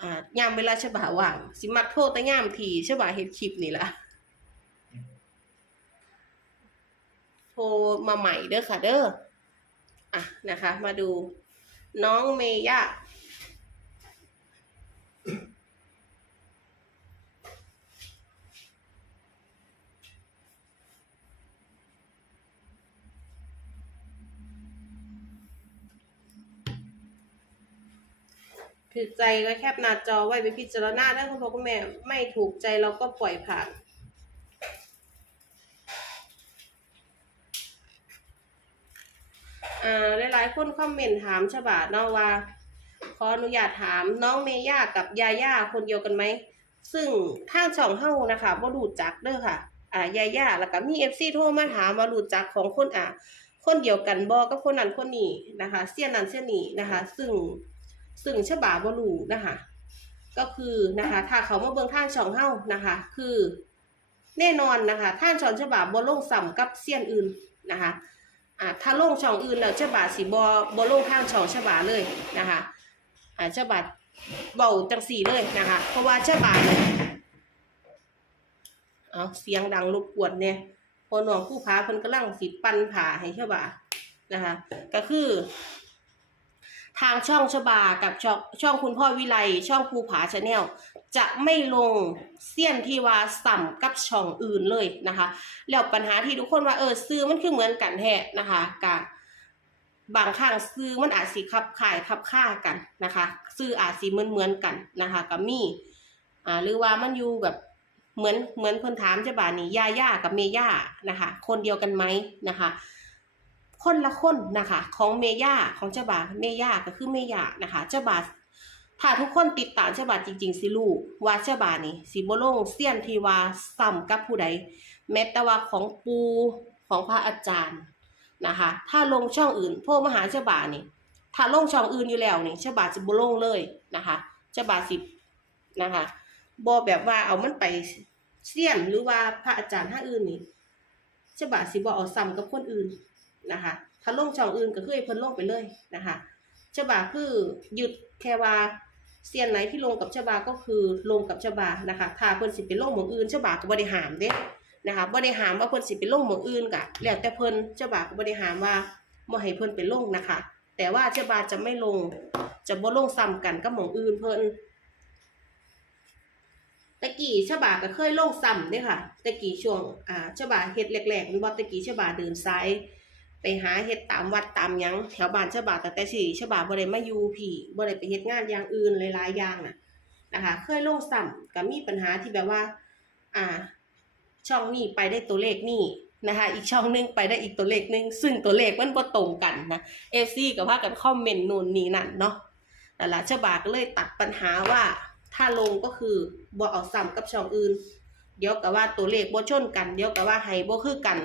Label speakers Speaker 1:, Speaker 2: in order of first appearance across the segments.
Speaker 1: อ่ายามเวลาฉบาว่าง สิมักโทษแต่ยามทีฉบาเฮ็ดคลิปนี่ล่ะโทรมาใหม่เด้อค่ะเด้ออะนะคะ มาดูน้องเมย่า ถือใจก็แคปหน้าจอไว้ไปพิจารณาได้คุณพ่อคุณแม่ไม่ถูกใจเราก็ปล่อยผ่าน อ่าหลายๆคนคอมเมนต์ถามฉบาเนาะว่า ขออนุญาตถามน้องเมย่ากับยาย่าคนเดียวกันไหม ซึ่งทางช่องเฮานะคะบ่รู้จักเด้อค่ะ อ่ายาย่าแล้วก็มี FC โทรมาถามว่ารู้จักของคนอ่าคนเดียวกันบ่กับคนนั้นคนนี้นะคะ เสี้ยนนั้นเสี้ยนนี้นะคะ ซึ่ง ซึ่งฉบาบ่รู้นะคะก็คือนะคะถ้าเขามาเบิ่งท่างช่องเฮ้านะคะ คือแน่นอนนะคะท่างช่องฉบาบ่ลงซ้ำกับเสี้ยนอื่นนะคะอ่าถ้าลงช่องอื่นแล้วฉบาสิบ่บ่ลงท่างช่องฉบาเลยนะคะอ่าฉบาเบาจังสีเลยนะคะ เพราะว่าฉบาเนี่ยเอาเสียงดังรบกวนเนี่ยพอน้องผู้พาเพิ่นกำลังสิปั้นผ่าให้ฉบานะคะ ก็คือ ทางช่องฉบากับช่องช่องคุณพ่อวิไลช่องภูผาชาแนลจะไม่ลงเสี้ยนที่ว่าสัมกับช่องอื่นเลยนะคะ แล้วปัญหาที่ทุกคนว่าเออซื้อมันคือเหมือนกันแท้นะคะกะบางครั้งซื้อมันอาจสิคับขายคับค่ากันนะคะ ซื้ออาจสิเหมือนเหมือนกันนะคะก็มีอ่าหรือว่ามันอยู่แบบเหมือนเหมือนเพิ่นถามจ้าบ่านี่ยาย่ากับเมย่านะคะ คนเดียวกันไหมนะคะ คนละคนนะคะ ของเมย่าของเจ้าบ่าเมย่าก็คือเมย่านะคะเจ้าบ่าถ้าทุกคนติดตามเจ้าบ่าจริง ๆ สิรู้ว่าเจ้าบ่านี่สิบ่ลงเสี้ยนทีว่าซ้ำกับผู้ใดแม้แต่ว่าของปูของพระอาจารย์นะคะ ถ้าลงช่องอื่นพวกมหาเจ้าบ่านี่ถ้าลงช่องอื่นอยู่แล้วนี่เจ้าบ่าจะบ่ลงเลยนะคะเจ้าบ่าสินะคะบ่แบบว่าเอามันไปเสี่ยนหรือว่าพระอาจารย์ท่าอื่นนี่เจ้าบ่าสิบ่เอาซ้ำกับคนอื่น นะคะ ถ้าลงช่องอื่นก็คือให้เพิ่นลงไปเลยนะคะเจ้าบาคือหยุดแค่ว่าเซียนไหนที่ลงกับเจ้าบาก็คือลงกับเจ้าบานะคะ ถ้าเพิ่นสิไปลงหมองอื่นเจ้าบาก็บ่ได้หามเด้นะคะบ่ได้หามว่าเพิ่นสิไปลงหมองอื่นกะแล้วแต่เพิ่นเจ้าบาก็บ่ได้หามว่าบ่ให้เพิ่นไปลงนะคะ แต่ว่าเจ้าบาจะไม่ลง จะบ่ลงซ้ำกันกับหมองอื่นเพิ่นตะกี้เจ้าบาก็เคยลงซ้ำเด้ค่ะตะกี้ช่วงอ่าเจ้าบาเฮ็ดแรกๆมันบ่ตะกี้เจ้าบาเดินสาย ไปหาเฮ็ดตามวัดตามยังแถวบ้านเจ้าบ่าแต่แต่สิเจ้าบ่าวบ่ได้มาอยู่พี่บ่ได้ไปเฮ็ดงานอย่างอื่นหลายๆอย่างน่ะนะคะ เคยลงซ้ำก็มีปัญหาที่แบบว่า อ่า ช่องนี้ไปได้ตัวเลขนี่นะคะ อีกช่องหนึงไปได้อีกตัวเลขนึง ซึ่งตัวเลขมันบ่ตรงกันนะเอฟซีกับว่ากันคอมเมนต์นู่นนี่นั่นเนาะแต่ละฉบาก็เลยตัดปัญหาว่าถ้าลงก็คือบ่เอาซ้ำกับช่องอื่น เดี๋ยวกับว่าตัวเลขบ่ชนกัน เดี๋ยวกับว่าให้บ่คือกัน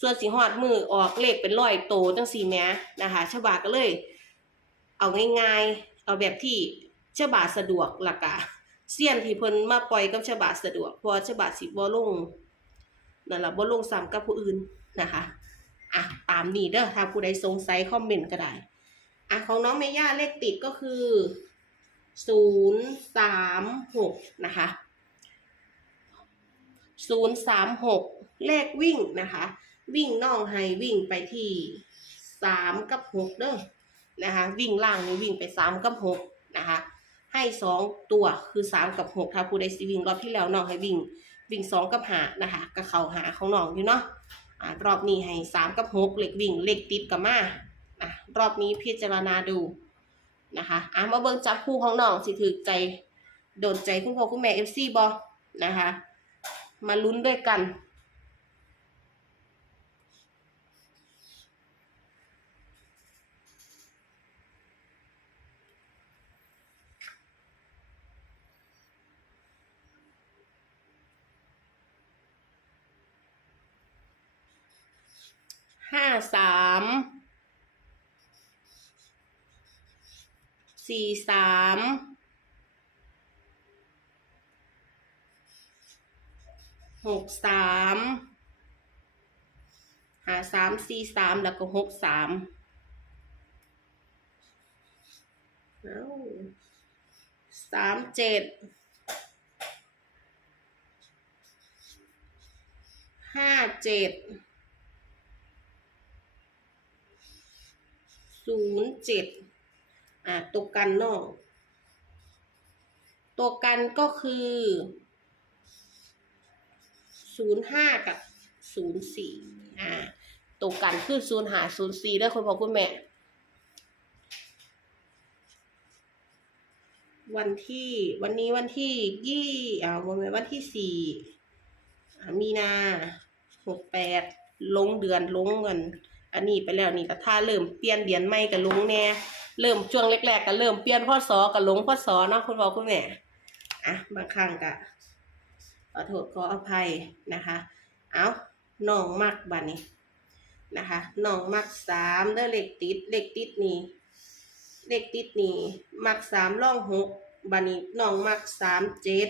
Speaker 1: ส่วนสิฮอดมือออกเลขเป็นร้อยโตจังซี่แหมนะคะฉบาก็เลย เอาง่ายๆ เอาแบบที่ฉบาสะดวกหลักอะเสี้ยนที่เพิ่นมาปล่อยกับฉบาสะดวกพราะว่าฉบาสิบ่ลงนั่นแหละบ่ลงซ้ำกับผู้อื่นนะคะอะตามนี้เด้อถ้าผู้ใดสงสัยคอมเมนต์ก็ได้อะของน้องเมย่าเลขติดก็คือ036นะคะ036เลขวิ่งนะคะ วิ่งน้องให้วิ่งไปที่3กับ6เด้อนะคะ วิ่งล่างนี่วิ่งไป3กับ6นะคะ ให้สองตัวคือสามกับหกถ้าผู้ใดสิวิ่งรอบที่แล้วน้องให้วิ่งวิ่งสองกับหานะคะก็เขาหาของน้องอยู่เนาะรอบนี้ให้สามกับหกเหล็กวิ่งเหล็กติดกับมาอะรอบนี้พิจารณาดูนะคะอะมาเบิ่งจับคู่ของน้องสิถือใจโดนใจคุณพ่อคุณแม่เอฟซีบอนะคะ มาลุ้นด้วยกัน ห้าสามสี่สามหกสามหาสามสี่สามแล้วก็หกสามเอ้าสามเจ็ดห้าเจ็ด ศูนย์เจ็ดอะตัวกันนอก ตัวกันก็คือศูนย์ห้ากับศูนย์สี่อ่าตัวกันคือศูนย์หาศูนย์สี่ได้คุณพ่อคุณแม่ วันที่วันนี้วันที่ยี่อ่าวันวันที่สี่มีนาหกแปดลงเดือนลงเงิน อันนี้ไปแล้วนี่ก็ถ้าเริ่มเปลี่ยนเดือนใหม่ก็ลงแน่เริ่มช่วงแรกๆก็เริ่มเปลี่ยนพศก็ลงพศเนาะคุณพ่อคุณแม่อะบางครั้งก็ขอโทษขออภัยนะคะ เอาน้องมักบัดนี้นะคะน้องมักสามเด้อเลขติดเลขติดนี่เลขติดนี่มักสามร่องหกบันนี้น้องมักสามเจ็ด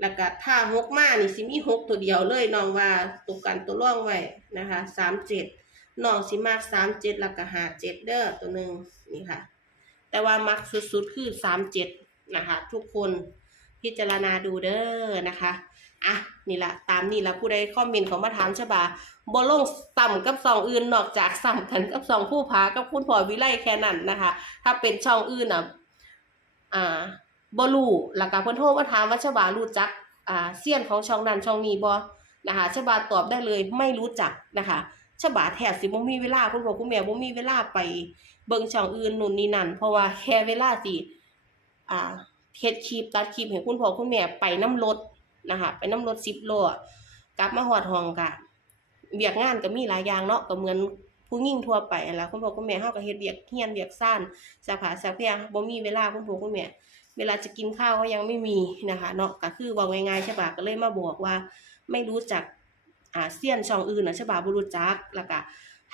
Speaker 1: แล้วก็ถ้าหกมานี่สิมีหกตัวเดียวเลยน้องว่าตัวกันตัวร่องไว้นะคะสามเจ็ด น้องสิมักสามเจ็ดแล้วก็หาเจ็ดเด้อตัวหนึ่งนี่ค่ะ แต่ว่ามักสุดๆคือสามเจ็ดนะคะ ทุกคนพิจารณาดูเด้อนะคะอะนี่ละตามนี่ละผู้ใดคอมเมนต์ของมาถามฉบาบอลงต่ำกับสองอื่นนอกจากซ้ำกันกับสองผู้พากับคุณพ่อวิไลแค่นั้นนะคะ ถ้าเป็นช่องอื่นอะอ่าบอลูแล้วก็เพิ่นโทรมาถามว่าฉบารู้จักอ่าเซียนของช่องนั้นช่องนี้บ่นะคะฉบาตอบได้เลยไม่รู้จักนะคะ ฉบาแทบสิบ่มีเวลาคุณพ่อคุณแม่บ่มีเวลาไปเบิ่งช่องอื่นนู่นนี่นั่น เพราะว่าแค่เวลาสิอ่าเฮ็ดคลิปตัดคลิปให้คุณพ่อคุณแม่ไปน้ำรถนะคะไปน้ำรถ10โลกลับมาฮอดห้องกะเวียกงานก็มีหลายอย่างเนาะก็เหมือนผู้หญิงทั่วไปนั่นล่ะคุณพ่อคุณแม่เฮาก็เฮ็ดเวียกเฮียนเวียกซ่านสาขาสาแพงบ่มีเวลาคุณพ่อคุณแม่เวลาจะกินข้าวก็ยังไม่มีนะคะเนาะก็คือว่าง่ายๆใช่ปะก็เลยมาบอกว่า ไม่รู้จัก อาเซียนช่องอื่นนะใช่ปะบ่รู้จักแล้วก็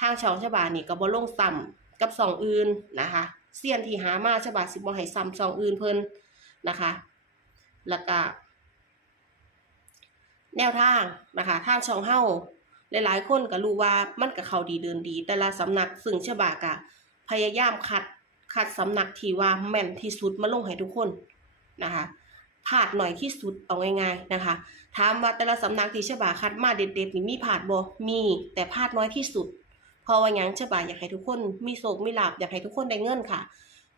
Speaker 1: ทางช่องใช่ปะนี่ก็บ่ลงซ้ำกับช่องอื่นนะคะเซียนที่หามาใช่ปะสิบ่ให้ซ้ำช่องอื่นเพิ่นนะคะ แล้วก็แนวทางนะคะทางช่องเฮาหลายๆ คนก็รู้ว่ามันก็เข้าดีเดินดี แต่ละสำนักซึ่งฉบากะพยายามคัดคัดสำนักที่ว่าแม่นที่สุดมาลงให้ทุกคนนะคะ พลาดหน่อยที่สุดเอาง่ายๆนะคะถามว่าแต่ละสำนักที่ฉบาคัดมาเด็ดๆนี่มีพลาดบ่มีแต่พลาดน้อยที่สุดเพราะว่าหยังฉบาอยากให้ทุกคนมีโศกมีลาบอยากให้ทุกคนได้เงินค่ะ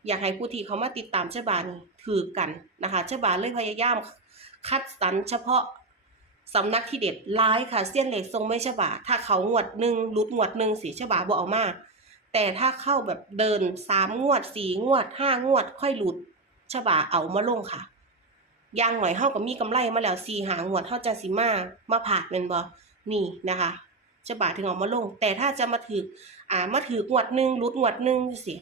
Speaker 1: อยากให้ผู้ที่เขามาติดตามฉบานี่ถือกันนะคะฉบาเลยพยายามคัดสรรเฉพาะสำนักที่เด็ดร้ายค่ะเส้ยนเหล็กทรงไม่ฉบาถ้าเขางวดหนึ่งรุดงวดหนึ่งสีฉบาบ่ออกมาแต่ถ้าเข้าแบบเดินสามงวดสี่งวดห้างวด ค่อยหลุดฉบาเอามาลงค่ะ ย่างหน่อยเท่ากับมีกำไรมาแล้วสี่หางวดเท่าจะสิมามาผาดเป็นบอนี่นะคะฉบาถึงเอามาลง แต่ถ้าจะมาถืออ่ามาถืองวดหนึ่งรุดงวดหนึ่งสิ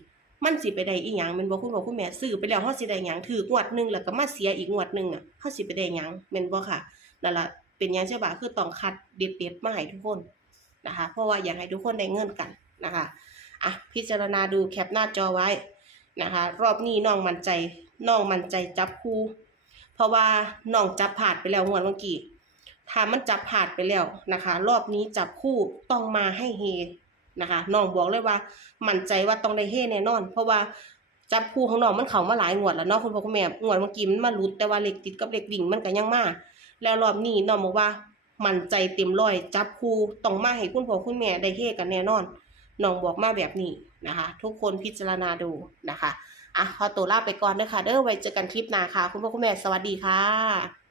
Speaker 1: มันสิไปได้อีหยังเป็นบ่คุณบอกคุณแม่ซื้อไปแล้วเฮาสิได้หยังถืองวดหนึ่งแล้วก็มาเสียอีกงวดหนึ่งอะเฮาสิไปได้หยังแม่นบ่ค่ะนั่นแหละเป็นหยังใช่ปะคือต้องคัดเด็ดๆมาให้ทุกคนนะคะ เพราะว่าอยากให้ทุกคนได้เงินกันนะคะอะพิจารณาดูแคปหน้าจอไว้นะคะ รอบนี้น้องมั่นใจน้องมั่นใจจับคู่ เพราะว่าน้องจับผาดไปแล้วงวดเมื่อกี้ถ้ามันจับผาดไปแล้วนะคะ รอบนี้จับคู่ต้องมาให้เฮนะคะน้องบอกเลยว่า มั่นใจว่าต้องได้เฮแน่นอน เพราะว่าจับคู่ของน้องมันเข้ามาหลายงวดแล้วเนาะคุณพ่อคุณแม่งวดเมื่อกี้มันมาหลุดแต่ว่าเลขติดกับเลขวิ่งมันก็ยังมาแล้วรอบนี้น้องบอกว่า มั่นใจเต็มร้อยจับคู่ต้องมาให้คุณพ่อคุณแม่ได้เฮกันแน่นอนน้องบอกมาแบบนี้นะคะ ทุกคนพิจารณาดูนะคะ อะขอตัวลาไปก่อนเด้อค่ะเด้อไว้เจอกันคลิปหน้าค่ะ คุณพ่อคุณแม่สวัสดีค่ะ